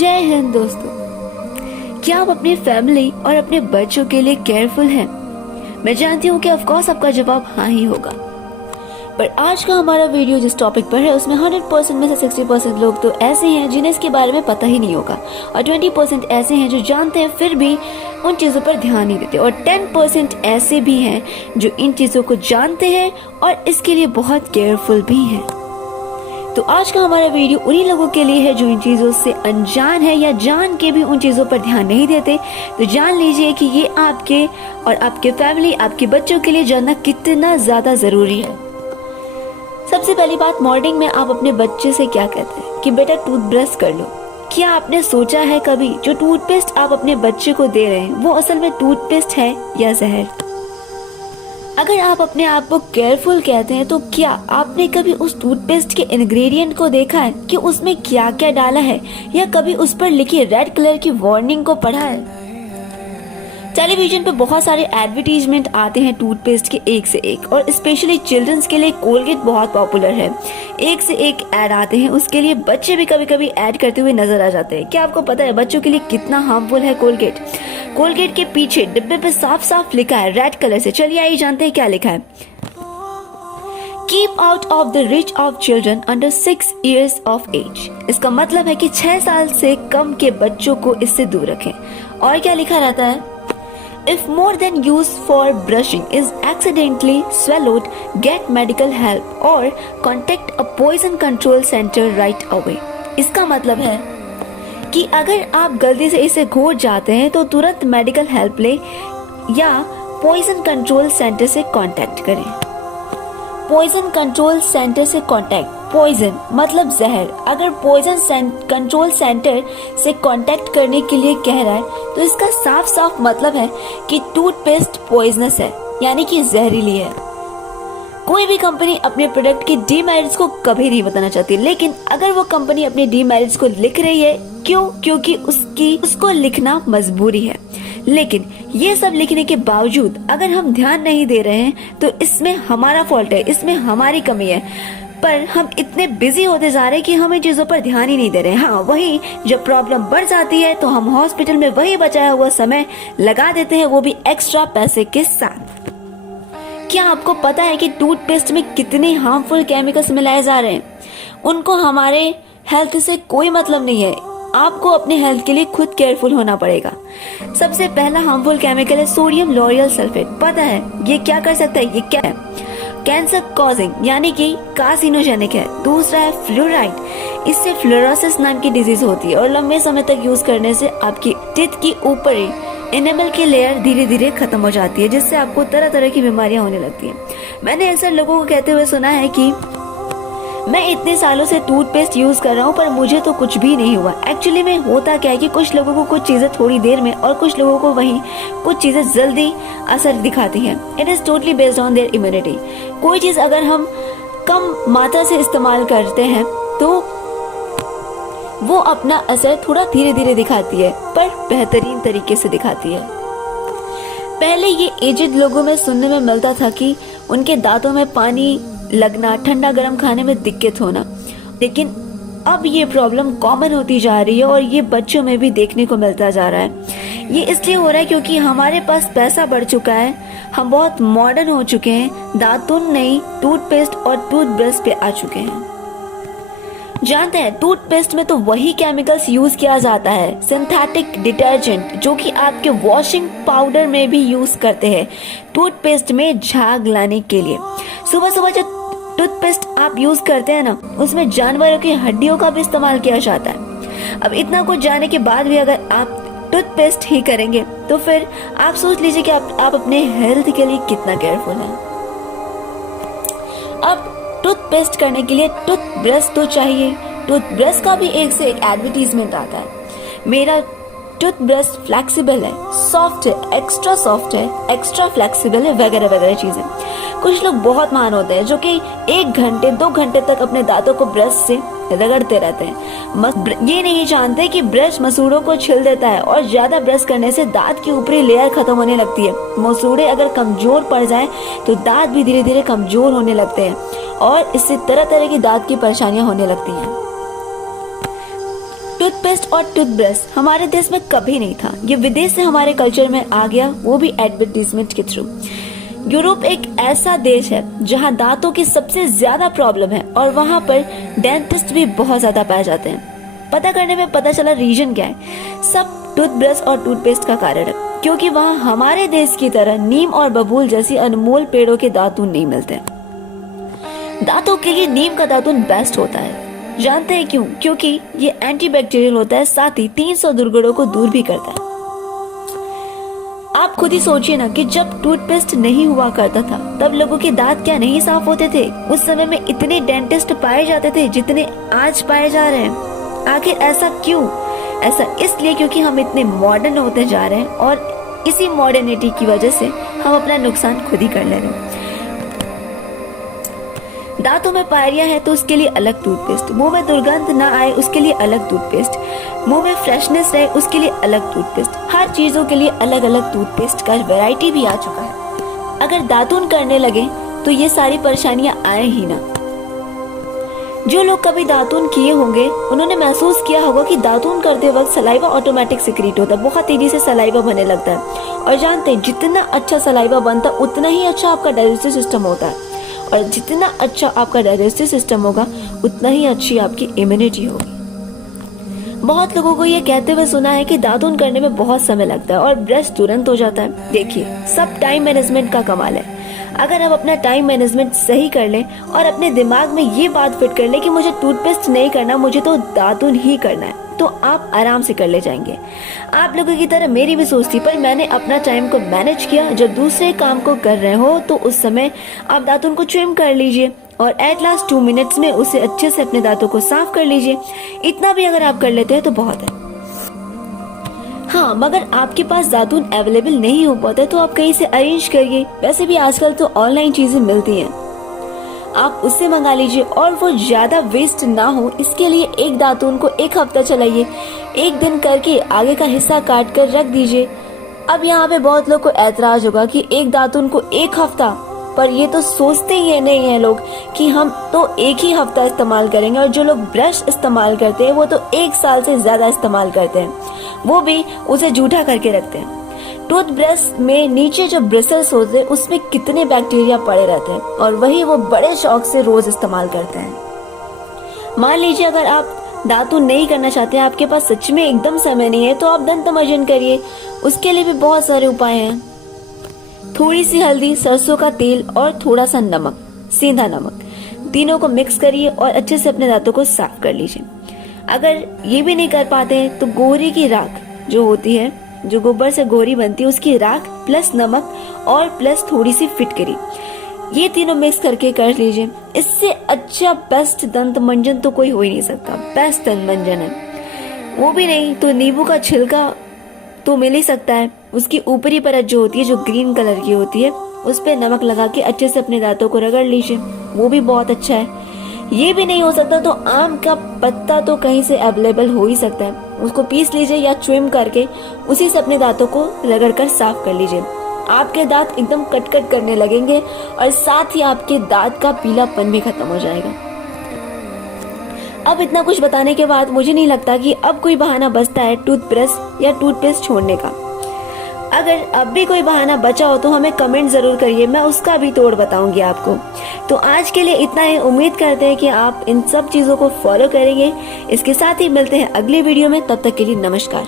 जय हिंद दोस्तों, क्या आप अपनी फैमिली और अपने बच्चों के लिए केयरफुल हैं? मैं जानती हूँ कि ऑफ कोर्स आपका जवाब हाँ ही होगा। पर आज का हमारा वीडियो जिस टॉपिक पर है उसमें 100% में से 60% लोग तो ऐसे हैं जिन्हें इसके बारे में पता ही नहीं होगा, और 20% ऐसे हैं जो जानते हैं फिर भी उन चीज़ों पर ध्यान नहीं देते, और 10% ऐसे भी हैं जो इन चीज़ों को जानते हैं और इसके लिए बहुत केयरफुल भी हैं। तो आज का हमारा वीडियो उन्हीं लोगों के लिए है जो इन चीज़ों से अनजान है या जान के भी उन चीज़ों पर ध्यान नहीं देते। तो जान लीजिए कि ये आपके और आपके फैमिली, आपके बच्चों के लिए जानना कितना ज़्यादा ज़रूरी है। सबसे पहली बात, मॉर्निंग में आप अपने बच्चे से क्या कहते हैं कि बेटा टूथब्रश कर लो। क्या आपने सोचा है कभी जो टूथपेस्ट आप अपने बच्चे को दे रहे हैं वो असल में टूथपेस्ट है या जहर? अगर आप अपने आप को केयरफुल कहते हैं तो क्या आपने कभी उस टूथपेस्ट के इंग्रेडिएंट को देखा है कि उसमें क्या क्या डाला है, या कभी उस पर लिखी रेड कलर की वार्निंग को पढ़ा है? टेलीविजन पे बहुत सारे एडवर्टीजमेंट आते हैं टूथपेस्ट के, एक से एक, और स्पेशली चिल्ड्रंस के लिए कोलगेट बहुत पॉपुलर है। एक से एक ऐड आते हैं, उसके लिए बच्चे भी कभी कभी ऐड करते हुए नजर आ जाते हैं। क्या आपको पता है बच्चों के लिए कितना हार्मफुल है कोलगेट? कोलगेट के पीछे डिब्बे पे साफ साफ लिखा है रेड कलर से, चलिए आइए जानते हैं क्या लिखा है। Keep out of the reach of children under 6 years of age. इसका मतलब है कि 6 साल से कम के बच्चों को इससे दूर रखें। और क्या लिखा रहता है? If more than use for brushing is accidentally swallowed, get medical help or contact a poison control center right away। इसका मतलब है कि अगर आप गलती से इसे घोट जाते हैं तो तुरंत मेडिकल हेल्प लें या पॉइजन कंट्रोल सेंटर से कांटेक्ट करें। पॉइजन कंट्रोल सेंटर से कांटेक्ट, पॉइजन मतलब जहर। अगर पॉइजन कंट्रोल सेंटर से कांटेक्ट करने के लिए कह रहा है तो इसका साफ साफ मतलब है कि टूथपेस्ट पॉइजनस है, यानी कि जहरीली है। कोई भी कंपनी अपने प्रोडक्ट की डीमेरिट्स को कभी नहीं बताना चाहती, लेकिन अगर वो कंपनी अपनी डीमेरिट्स को लिख रही है, क्यों? क्योंकि उसको लिखना मजबूरी है। लेकिन ये सब लिखने के बावजूद अगर हम ध्यान नहीं दे रहे हैं तो इसमें हमारा फॉल्ट है, इसमें हमारी कमी है। पर हम इतने बिजी होते जा रहे हैं कि हम इन चीजों पर ध्यान ही नहीं दे रहे हैं। हाँ, वही जब प्रॉब्लम बढ़ जाती है तो हम हॉस्पिटल में वही बचाया हुआ समय लगा देते हैं, वो भी एक्स्ट्रा पैसे के साथ। क्या आपको पता है कि टूथपेस्ट में कितने हार्मफुल केमिकल्स मिलाए जा रहे हैं? उनको हमारे हेल्थ से कोई मतलब नहीं है। आपको अपने हेल्थ के लिए खुद केयरफुल होना पड़ेगा। सबसे पहला हार्मफुल केमिकल है सोडियम लॉरियल सल्फेट। पता है ये क्या कर सकता है? ये क्या है? कैंसर कॉजिंग यानी कि कार्सिनोजेनिक है। दूसरा है फ्लोराइड। इससे फ्लोरोसिस नाम की डिजीज होती है, और लंबे समय तक यूज करने से आपकी टीथ की ऊपरी एनेमल की लेयर धीरे धीरे खत्म हो जाती है, जिससे आपको तरह तरह की बीमारियां होने लगती हैं। मैंने अक्सर लोगों को कहते हुए सुना है कि मैं इतने सालों से टूथपेस्ट यूज कर रहा हूँ पर मुझे तो कुछ भी नहीं हुआ। एक्चुअली में होता क्या है कि कुछ लोगों को कुछ चीजें थोड़ी देर में और कुछ लोगों को वहीं कुछ चीजें जल्दी असर दिखाती हैं। It is totally based on their immunity. कोई चीज अगर हम कम मात्रा से इस्तेमाल करते हैं तो वो अपना असर थोड़ा धीरे धीरे दिखाती है, पर बेहतरीन तरीके से दिखाती है। पहले ये एजेड लोगों में सुनने में मिलता था कि उनके दांतों में पानी लगना, ठंडा गर्म खाने में दिक्कत होना, लेकिन अब ये प्रॉब्लम कॉमन होती जा रही है और ये बच्चों में भी देखने को मिलता जा रहा है। ये इसलिए हो रहा है क्योंकि हमारे पास पैसा बढ़ चुका है, हम बहुत मॉडर्न हो चुके हैं, दातुन नहीं टूथपेस्ट और टूथब्रश पे आ चुके हैं। जानते हैं टूथपेस्ट में तो वही केमिकल्स यूज किया जाता है, सिंथेटिक डिटर्जेंट, जो कि आपके वॉशिंग पाउडर में भी यूज करते हैं टूथपेस्ट में झाग लाने के लिए। सुबह सुबह जो टूथपेस्ट आप यूज करते हैं ना, उसमें जानवरों की हड्डियों का भी इस्तेमाल किया जाता है। अब इतना कुछ जाने के बाद भी अगर आप टूथपेस्ट ही करेंगे तो फिर आप सोच लीजिए कि आप अपने हेल्थ के लिए कितना केयरफुल हैं। अब टूथपेस्ट करने के लिए टूथब्रश तो चाहिए। टूथब्रश का भी एक से एक एडवर्टीजमेंट आता है। मेरा टूथब्रश फ्लेक्सिबल है, सॉफ्ट है, एक्स्ट्रा फ्लेक्सिबल है, वगैरह वगैरह चीजें। कुछ लोग बहुत महान होते हैं जो कि 1 घंटे 2 घंटे तक अपने दांतों को ब्रश से रगड़ते रहते हैं। ये नहीं जानते कि ब्रश मसूड़ों को छिल देता है, और ज्यादा ब्रश करने से दांत की ऊपरी लेयर खत्म होने लगती है। मसूड़े अगर कमजोर पड़ जाएं तो दांत भी धीरे धीरे कमजोर होने लगते हैं और इससे तरह तरह की दांत की परेशानियां होने लगती हैं। टूथपेस्ट और टूथब्रश हमारे देश में कभी नहीं था, ये विदेश से हमारे कल्चर में आ गया, वो भी एडवर्टीजमेंट के थ्रू। यूरोप एक ऐसा देश है जहां दांतों की सबसे ज्यादा प्रॉब्लम है और वहां पर डेंटिस्ट भी बहुत ज्यादा पाए जाते हैं। पता करने में पता चला रीजन क्या है, सब टूथब्रश और टूथपेस्ट का कारण है, क्योंकि वहां हमारे देश की तरह नीम और बबूल जैसी अनमोल पेड़ों के दातुन नहीं मिलते। दांतों के लिए नीम का दातुन बेस्ट होता है। जानते हैं क्यों? क्योंकि ये एंटीबैक्टीरियल होता है, साथ ही 300 दुर्गुणों को दूर भी करता है। आप खुद ही सोचिए ना कि जब टूथपेस्ट नहीं हुआ करता था तब लोगों के दांत क्या नहीं साफ होते थे? उस समय में इतने डेंटिस्ट पाए जाते थे जितने आज पाए जा रहे हैं। आखिर ऐसा क्यों? ऐसा इसलिए क्योंकि हम इतने मॉडर्न होते जा रहे हैं और इसी मॉडर्निटी की वजह से हम अपना नुकसान खुद ही कर ले रहे हैं। दांतों में पायरिया है तो उसके लिए अलग टूथपेस्ट, मुंह में दुर्गंध ना आए उसके लिए अलग टूथपेस्ट, मुंह में फ्रेशनेस रहे उसके लिए अलग टूथपेस्ट। हर चीजों के लिए अलग अलग टूथपेस्ट का वैरायटी भी आ चुका है। अगर दातुन करने लगे तो ये सारी परेशानियां आए ही ना। जो लोग कभी दातुन किए होंगे उन्होंने महसूस किया होगा कि दातुन करते वक्त सलाइवा ऑटोमेटिक सिक्रीट होता है, बहुत तेजी से सलाइवा बनने लगता है। और जानते हैं जितना अच्छा सलाइवा बनता उतना ही अच्छा आपका डाइजेस्टिव सिस्टम होता है, और जितना अच्छा आपका डाइजेस्टिव सिस्टम होगा उतना ही अच्छी आपकी इम्यूनिटी होगी। बहुत लोगों को ये कहते हुए सुना है कि दातुन करने में बहुत समय लगता है और ब्रश तुरंत हो जाता है। देखिए, सब टाइम मैनेजमेंट का कमाल है। अगर आप अपना टाइम मैनेजमेंट सही कर लें और अपने दिमाग में ये बात फिट कर लें कि मुझे टूथपेस्ट नहीं करना, मुझे तो दातुन ही करना है, तो आप आराम से कर ले जाएंगे। आप लोगों की तरह मेरी भी सोच थी, पर मैंने अपना टाइम को मैनेज किया। जब दूसरे काम को कर रहे हो तो उस समय आप दातुन को ट्रिम कर लीजिए और एट लास्ट 2 मिनट्स में उसे अच्छे से अपने दांतों को साफ कर लीजिए। इतना भी अगर आप कर लेते हैं तो बहुत है। हाँ, मगर आपके पास दातुन अवेलेबल नहीं हो पाता तो आप कहीं से अरेंज करिए। वैसे भी आजकल तो ऑनलाइन चीजें मिलती हैं, आप उससे मंगा लीजिए। और वो ज्यादा वेस्ट ना हो इसके लिए एक दातुन को 1 हफ्ता चलाइए, 1 दिन करके आगे का हिस्सा काट कर रख दीजिए। अब यहाँ पे बहुत लोग को ऐतराज होगा कि एक दातुन को 1 हफ्ता, पर ये तो सोचते ही नहीं है लोग कि हम तो 1 ही हफ्ता इस्तेमाल करेंगे। और जो लोग ब्रश इस्तेमाल करते हैं वो तो 1 साल से ज्यादा इस्तेमाल करते हैं, वो भी उसे जूठा करके रखते हैं। टूथब्रश में नीचे जो ब्रिसल्स होते हैं उसमें कितने बैक्टीरिया पड़े रहते हैं और वही वो बड़े शौक से रोज इस्तेमाल करते हैं। मान लीजिए अगर आप दातुन नहीं करना चाहते हैं, आपके पास सच में एकदम समय नहीं है, तो आप दंतमंजन करिए। उसके लिए भी बहुत सारे उपाय हैं। थोड़ी सी हल्दी, सरसों का तेल और थोड़ा सा नमक, सीधा नमक, तीनों को मिक्स करिए और अच्छे से अपने दांतों को साफ कर लीजिए। अगर ये भी नहीं कर पाते हैं तो गोरी की राख जो होती है, जो गोबर से गोरी बनती है, उसकी राख प्लस नमक और प्लस थोड़ी सी फिटकरी, ये तीनों मिक्स करके कर लीजिए। इससे अच्छा बेस्ट दंत मंजन तो कोई हो ही नहीं सकता। बेस्ट दंत मंजन है। वो भी नहीं तो नींबू का छिलका तो मिल ही सकता है, उसकी ऊपरी परत जो होती है, जो ग्रीन कलर की होती है, उस पे नमक लगा के अच्छे से अपने दांतों को रगड़ लीजिए, वो भी बहुत अच्छा है। ये भी नहीं हो सकता तो आम का पत्ता तो कहीं से अवेलेबल हो ही सकता है, उसको पीस लीजिए या ट्रिम करके उसी से अपने दांतों को रगड़ कर साफ कर लीजिए। आपके दांत एकदम कट करने लगेंगे और साथ ही आपके दांत का पीलापन भी खत्म हो जाएगा। अब इतना कुछ बताने के बाद मुझे नहीं लगता कि अब कोई बहाना बचता है टूथब्रश या टूथपेस्ट छोड़ने का। अगर अब भी कोई बहाना बचा हो तो हमें कमेंट जरूर करिए, मैं उसका भी तोड़ बताऊंगी आपको। तो आज के लिए इतना ही। उम्मीद करते हैं कि आप इन सब चीजों को फॉलो करेंगे। इसके साथ ही मिलते हैं अगले वीडियो में, तब तक के लिए नमस्कार।